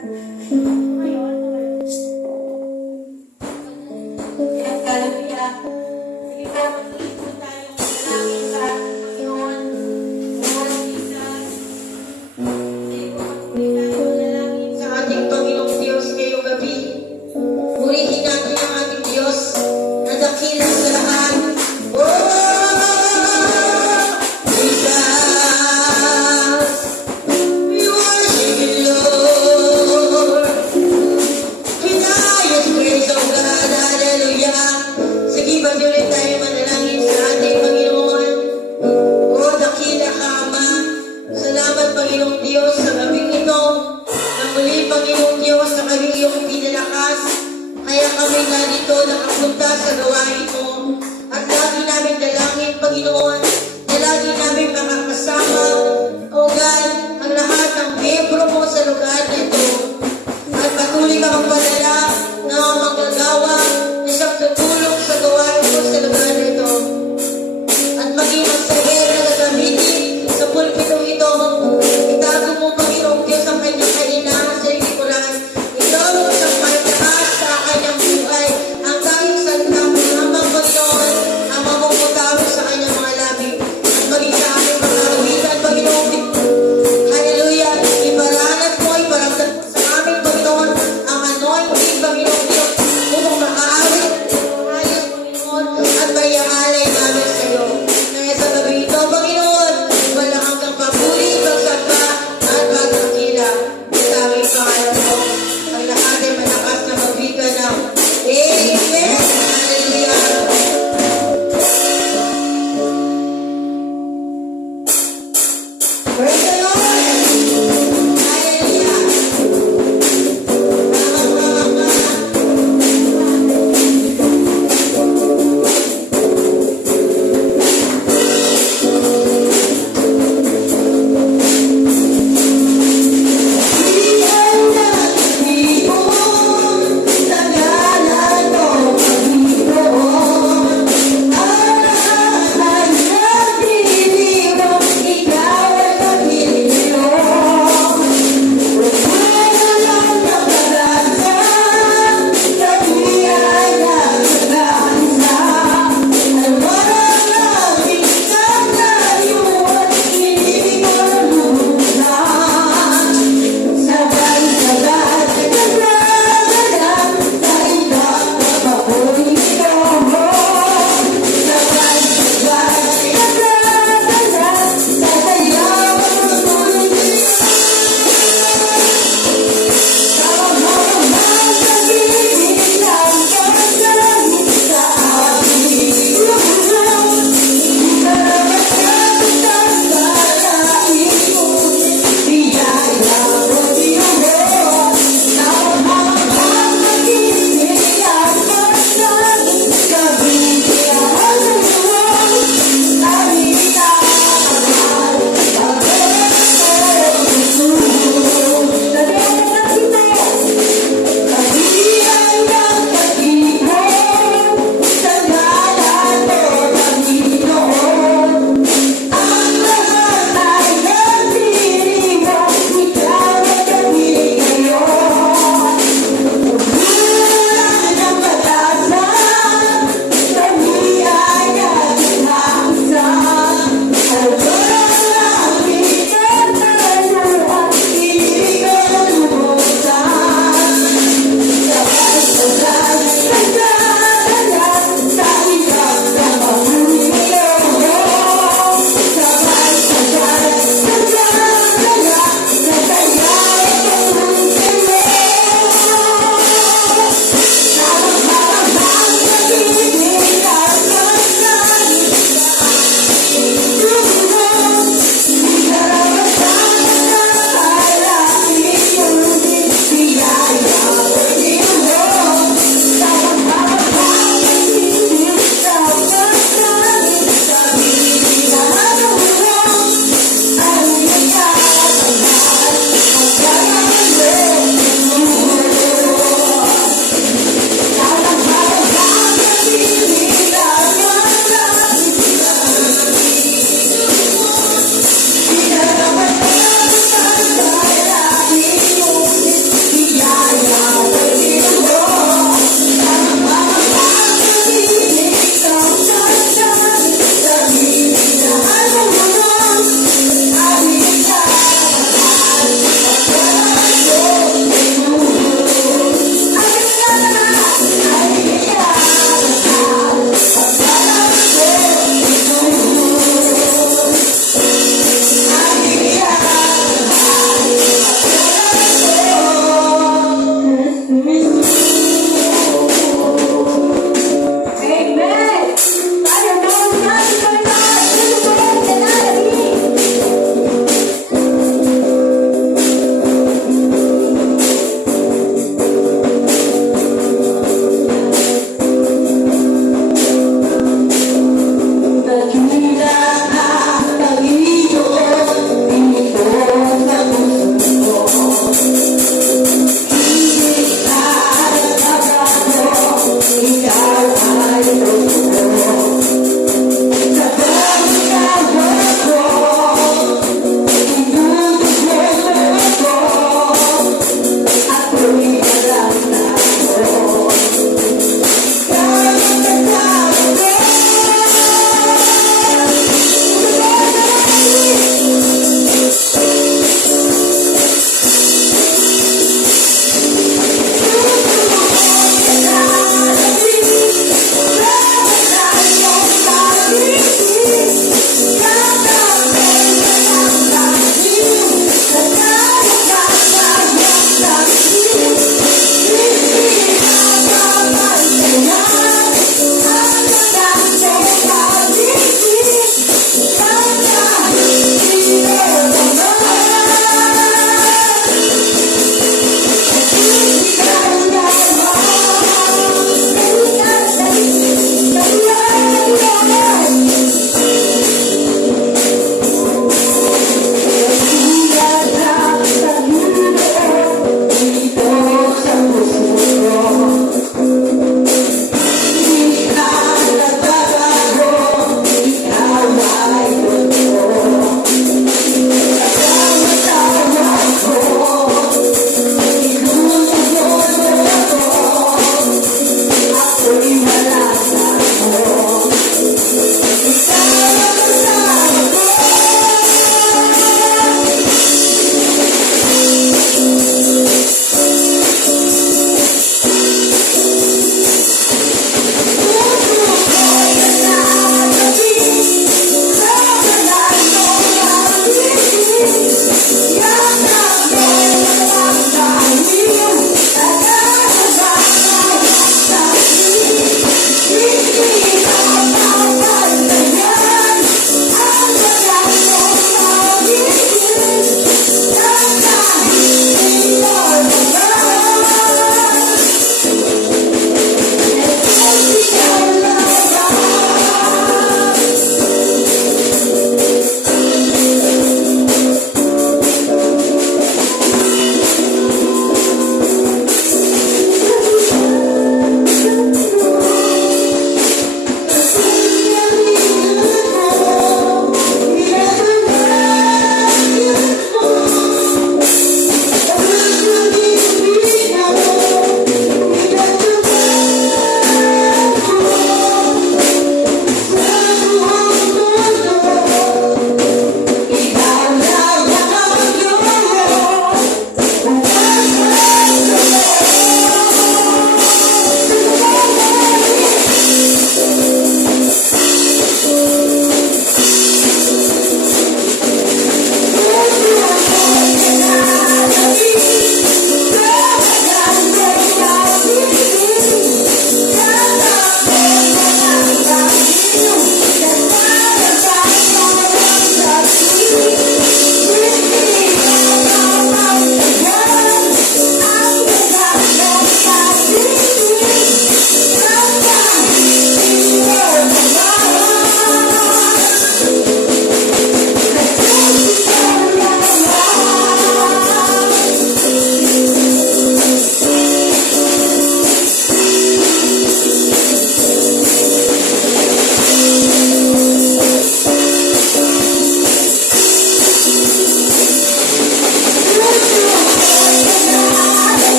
Hallelujah. Sige po, magtuloy po tayong manalangin sa Panginoon. Lord Jesus. Sige po, magtuloy tayong manalangin sa ating Panginoong Diyos ngayong gabi. Purihin natin ang ating Diyos na dakila sa lahat. Kaya kami narito nakapunta sa gawain mo at lagi namin dalangin, Panginoon, na lagi namin makakasama, O God, ang lahat ng miyembro mo sa lugar na ito. At patuloy ka magpadala na manggagawa na siyang tutulong sa gawain mo sa lugar na ito. At maging magsaher na gagamitin sa pulpitong ito, itago mo, Panginoong Diyos, ang kanyang kainahan sa likuran. Ito mo siyang maitaas sa kanyang buhay. Ang tanging salita mo naman, Panginoon, ang mamumutawi sa kanyang mga labi. At maging sa aming mga kawitan, Panginoon,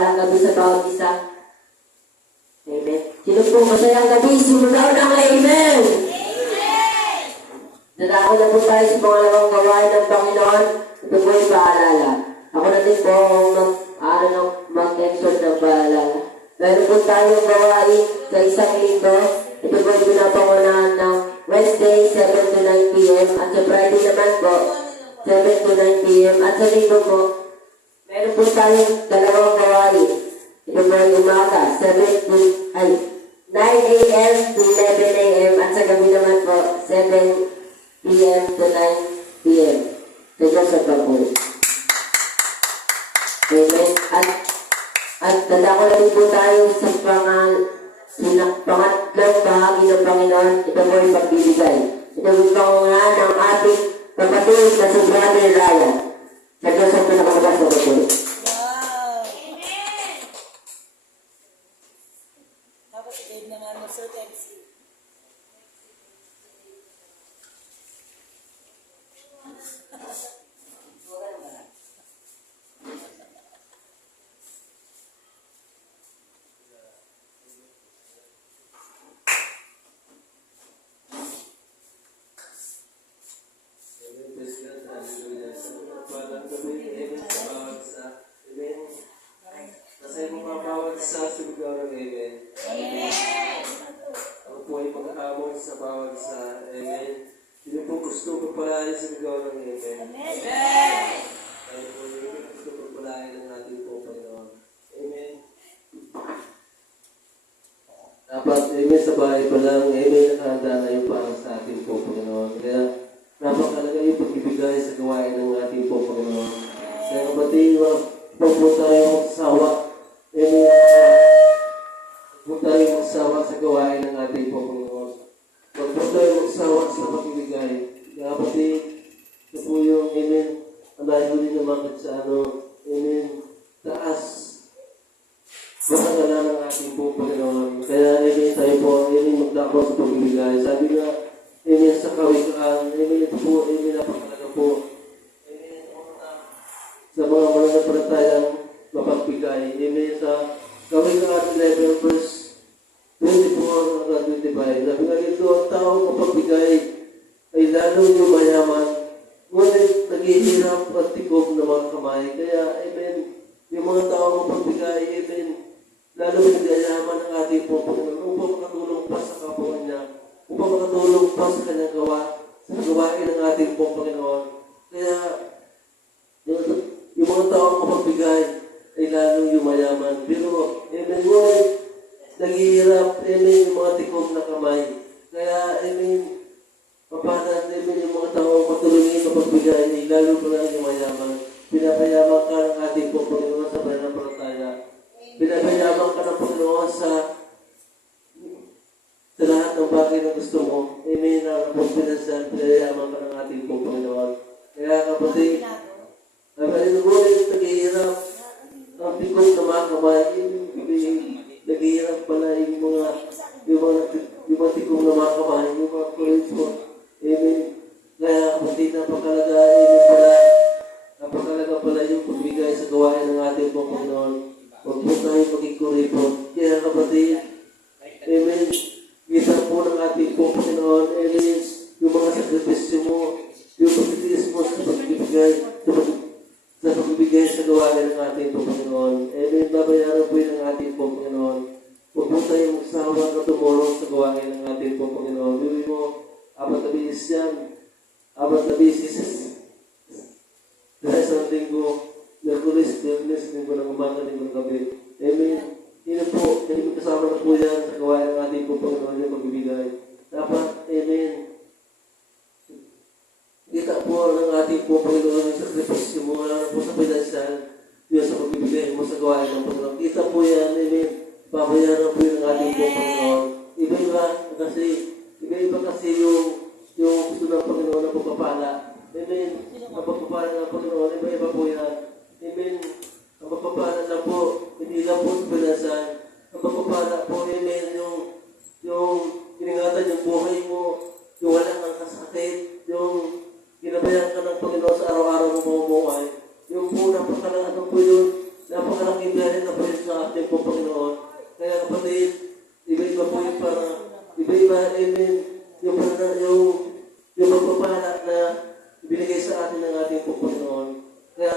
mapagpalang gabi sa bawat isa. Amen. Sino po masayang gabi? Simulan ng Amen! Dadako na po tayo sa pangalawang gawain ng Panginoon. Ito po yung paalala. Ako na din po mag-exhort ng paalala. Meron po tayong gawain sa isang linggo. Ito po yung pinapangunahan ng Wednesday, 7 to 9 p.m. At sa Friday naman po, 7 to 9 p.m. At sa linggo po, meron po tayong dalawang gawain. Ito po yung umaga, 9 a.m. to 11 a.m. At sa gabi naman po, 7 p.m. to 9 p.m. Sa Diyos at Pagpuli. Amen. At dadako na rin po tayo sa pangatlong bahagi ng Panginoon. Ito po yung pagbibigay. Ito po yung pangungahan ng ating kapatid na si Brother Ryan. Sa Diyos at pinakamagas na Pagpuli. Wow! Amen! Tapos i-dave naman mo Sir Tepsi. Masaya mo ka bawat isa sa lugar ng Amen. Ako po ay pag-aamon sa bawat isa. Amen. Sino po gusto pagpalain sa lugar ng Amen. Tayo po yung gusto pagpalain ng ating po Panginoon. Amen. Dapat, Amen, sa bahay pa lang, Amen, nakahanda na yung para sa ating po Panginoon. Kaya, napakalaga yung pag-ibigay sa gawain ng ating po Panginoon. Kaya kapatid, huwag po tayo magsawa. Amen. Huwag tayo magsawa sa gawain ng ating po Panginoon. Huwag po tayo magsawa sa pag-ibigay. Kaya kapatid, ito po yung, Amen, ang layunin naman sa Amen, taas. Masagala ng ating po Panginoon. Kaya, Amen, tayo po, Amen, magdako sa pag-ibigay. Sabi nga, Amen, sa kawikaan, Amen, ito po, Amen, napakalaga po. Amen, sa mga mananampalatayang mapagbigay. Amen, sa kawikaan 11 verse 24 hanggang 25. Sabi nga dito, ang tao mapagbigay ay lalo yung mayaman, ngunit naghihirap at tikom ng mga kamay. Kaya, Amen, yung mga tao mapagbigay, Amen, lalo yung yayaman ng ating po Panginoon upang makatulong pa sa kapwa niya, upang makatulong pa sa kanyang sa gawain ng ating pong Panginoon. Kaya, yung mga tao mapagbigay ay lalo yung mayaman. Pero, Amen, ngunit naghihirap, Amen, yung mga tikom na kamay. Kaya, Amen, papanan, Amen, yung mga tao patulungin mapagbigay ay lalo pala yung mayaman. Pinapayaman ka ng ating pong Panginoon sa pananampalataya. Pinapayaman ka ng Panginoon sa lahat ng bagay na gusto mo. Amen, ang pagpinansan, pinayaman ka ng ating pong Panginoon. Kaya kapatid, ngunit naghihirap ang tikong na mga kamay, naghihirap pala yung mga tikong na mga kamay, yung mga courage mo. Amen. Kaya kapatid, napakalaga pala yung pagbigay sa gawain ng ating pong Panginoon. Huwag po tayo maging kuripot. Kaya kapatid, Amen, kita po ng ating pong Panginoon, Amen, yung mga sakripisyo mo, yung pagtitiis mo sa pagbibigay, sa pagbibigay sa gawain ng ating pong Panginoon. Amen, babayaran po yun ng ating pong Panginoon. Huwag po tayo magsawa na tumulong sa gawain ng ating pong Panginoon. Yung mo, 4 na bisis yan. 4 na bisis. Dahil sa linggo, Merkulis, linggo ng umaga, linggo ng gabi. Amen. Yun po, hindi kasama na po yan sa gawain ng ating pong Panginoon yung pagbibigay. Dapat, Amen, kita po ng ating po Panginoon yung sakripisyo mo, wala na po sa pinansyal, yun sa pagbibigay mo sa gawain ng Panginoon. Kita po yan, Amen, babayaran po yung ating po Panginoon. Iba-iba kasi yung gusto ng Panginoon na pagpapala. Amen, ang pagpapala ng Panginoon, iba-iba po yan. Amen, ang pagpapala na po, hindi lang po sa pinansyal. Ang pagpapala po, Amen, yung iningatan yung buhay mo, yung walang ang kasakit, yung ginabayan ka ng Panginoon sa araw-araw mo bumubuhay. Yung po, napakalaking biyahe na po binigay sa atin ng ating po Panginoon. Kaya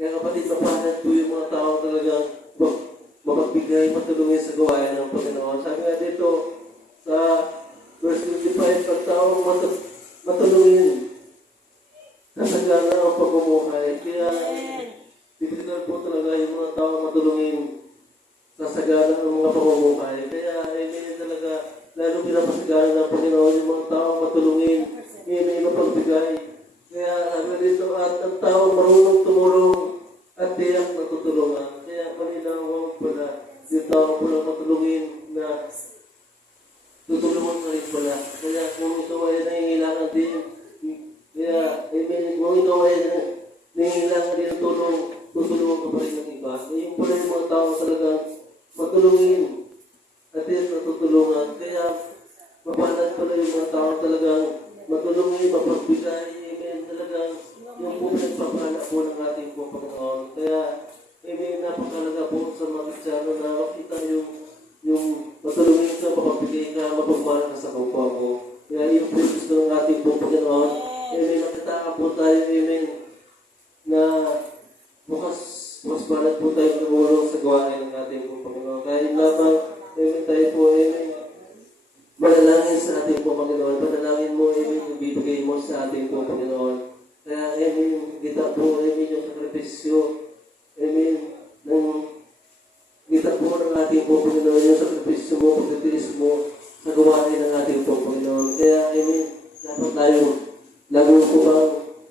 kapatid, mapahanap po yung mga tao talagang mapagbigay, matulungin sa gawain ng Panginoon. Sabi nga dito sa verse 25, pag taong matulungin, nasagana ang pagmumuhay. Kaya typical po talaga yung mga tao matulungin, nasagana ang mga pamumuhay. Kaya hindi talaga, lalo pinapasagana ng Panginoon yung mga tao matulungin, hindi mapagbigay. Kaya sabi dito, at ang tao marunong tumulong at tiyak na tutulungan. Kaya paninawang pala, yung tao pala matulungin na tutulungan na rin pala. Kaya kung ito ay nangingailangan din, kaya kung ito ay nangingailangan din ng tulong, tutulungan ka pa rin ng iba. Yung pala yung mga tao talagang matulungin at tiyak na tutulungan. Kaya mapanad pala yung mga tao talagang matulungin, mapagbigay, talagang yung po pinagpapala po ng ating po Panginoon. Kaya may napakalaga po sa mga Kristiano na makita yung matulungin ka, mapagbigay ka, mapagmahal ka sa kapwa mo. Kaya yung po gusto ng ating po Panginoon. May nakita po tayo, amen, na bukas balat po tayo tumulong sa gawain ng ating po Panginoon. Kaya yung lamang, amen, tayo po, amen, manalangin sa ating po Panginoon. Panalangin mo, amen, ibibigay mo sa ating po Panginoon. Kaya, amen, kita po, amen, yung sakripisyo, amen, kita po ng ating po Panginoon, yung sakripisyo mo, pagkatiis mo, sa gawain ng ating po Panginoon. Kaya, amen, dapat tayo, lago po bang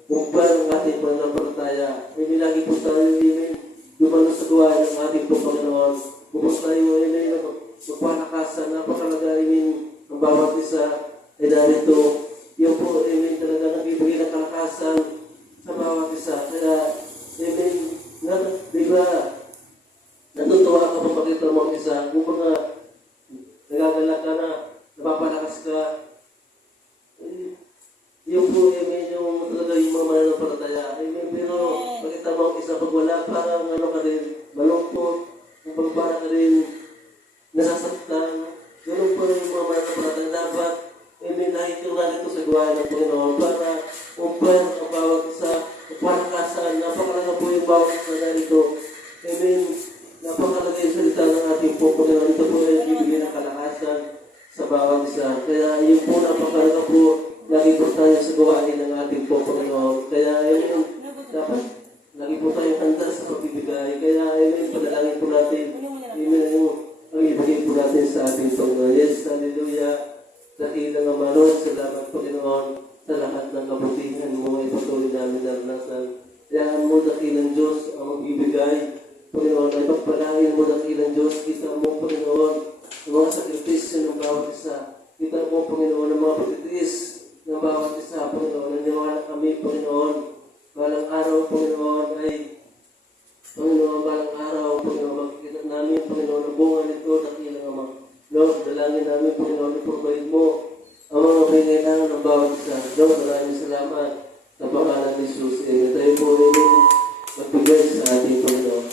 umpan ng ating pananampalataya. Amen, lagi po tayo, amen, dumalo sa gawain ng ating po Panginoon. Bukos tayo, amen, magpanakasan, napakalaga, amen, ang bawat isa ay narito. Yung po, amen, talaga nagbibigay ng kalakasan sa bawat isa. Kaya, amen, di ba, natutuwa ka pa makita mo ang isa. Kung mga nagagalak ka na, napapalakas ka, yung po, amen, yung talaga yung mga mananampalataya. Amen, pero makita mo ang isa, pag wala, parang ano ka rin, malungkot, kung parang ka rin nasasaktan. Ganun po yung mga mananampalataya. Dapat, amen, nakikilala ito sa gawain ng Panginoon para umpan ang bawat isa, palakasan. Napakalaga po yung bawat isa na ito. Amen, napakalaga yung salita ng ating po Panginoon. Ito po ay bibigyan ng kalakasan sa bawat isa. Kaya yun po napakalaga po, lagi po tayo sa gawain ng ating po Panginoon. Kaya amen, dapat lagi po tayo handa sa pagbibigay. Kaya amen, panalangin po natin. Amen, ang ibigay po natin sa ating Panginoon. Yes, hallelujah. Dakilang Ama, Lord, salamat Panginoon sa lahat ng kabutihan mo ay patuloy namin naranasan. Kayaan mo, dakilang Diyos, ang magbibigay. Panginoon, ay pagpalain mo, dakilang Diyos, kita mo, Panginoon, ang mga sakripisyo ng bawat isa. Kita mo, Panginoon, ang mga pagtitiis ng bawat isa, Panginoon. Naniwala kami, Panginoon, balang araw, Panginoon, ay Panginoon, balang araw, Panginoon, magkikita namin, Panginoon, ang bunga nito, dakilang Ama. Lord, dalangin namin, Panginoon, i-provide mo ang mga kailangan ng bawat isa. Lord, maraming salamat sa pangalan ni Jesus. Amen. Tayo po rin magbigay sa ating Panginoon.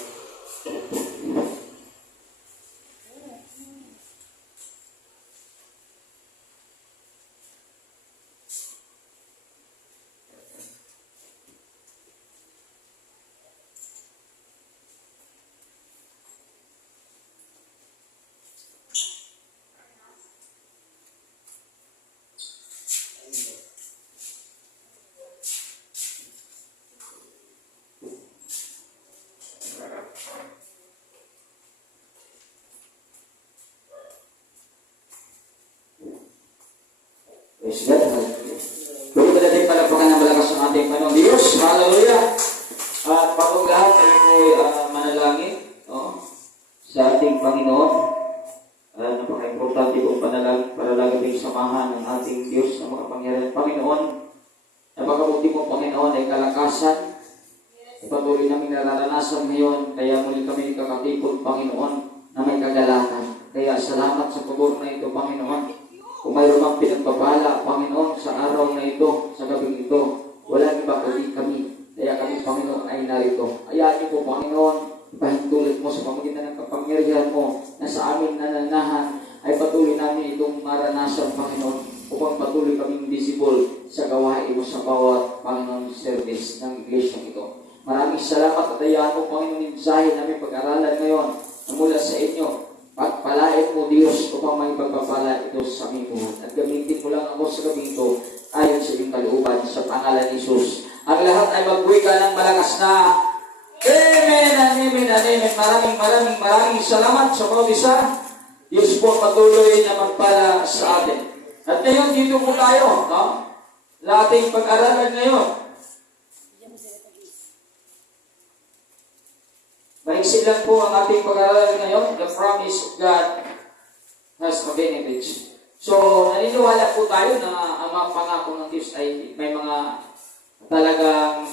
Praise God. Huwag natin palagpakan ng malakas ang ating Panginoong Diyos. Hallelujah. At bagong lahat ay manalangin sa ating Panginoon. Napaka-importante kong panalangin para lagi tayong samahan ng ating Diyos na makapangyarihan. Panginoon, napakabuti mong Panginoon ay kalakasan. Patuloy namin nararanasan ngayon, kaya muli kami kakatipon, Panginoon, na may kagalakan. Kaya salamat sa pagod na ito, Panginoon. Kung mayroon mang pinagpapala, Panginoon, sa araw na ito, sa gabing ito, walang iba kundi kami. Kaya kami, Panginoon, ay narito. Ayain niyo po, Panginoon, pahintulot mo sa pamagitan ng kapangyarihan mo na sa amin nananahan ay patuloy namin itong maranasan, Panginoon, upang patuloy kaming visible sa gawain mo sa bawat Panginoon. service ng iglesia ito. Maraming salamat at ayaan mo, Panginoon, yung mensahe namin pag-aralan ngayon na mula sa inyo. Pagpalain mo, Diyos, upang may pagpapala ito sa aming buhay. At gamitin mo lang ako sa gabi ito ayon sa iyong kalooban sa pangalan ni Jesus. Ang lahat ay magbuhay ka ng malakas na Amen and Amen and Amen. Maraming salamat sa bawat isa. Diyos po patuloy na magpala sa atin. At ngayon, dito po tayo, no? Sa ating pag-aralan ngayon. Maiksi lang po ang ating pag-aralan ngayon. The promise of God has a benefit. So, naniniwala po tayo na ang mga pangako ng Diyos ay may mga talagang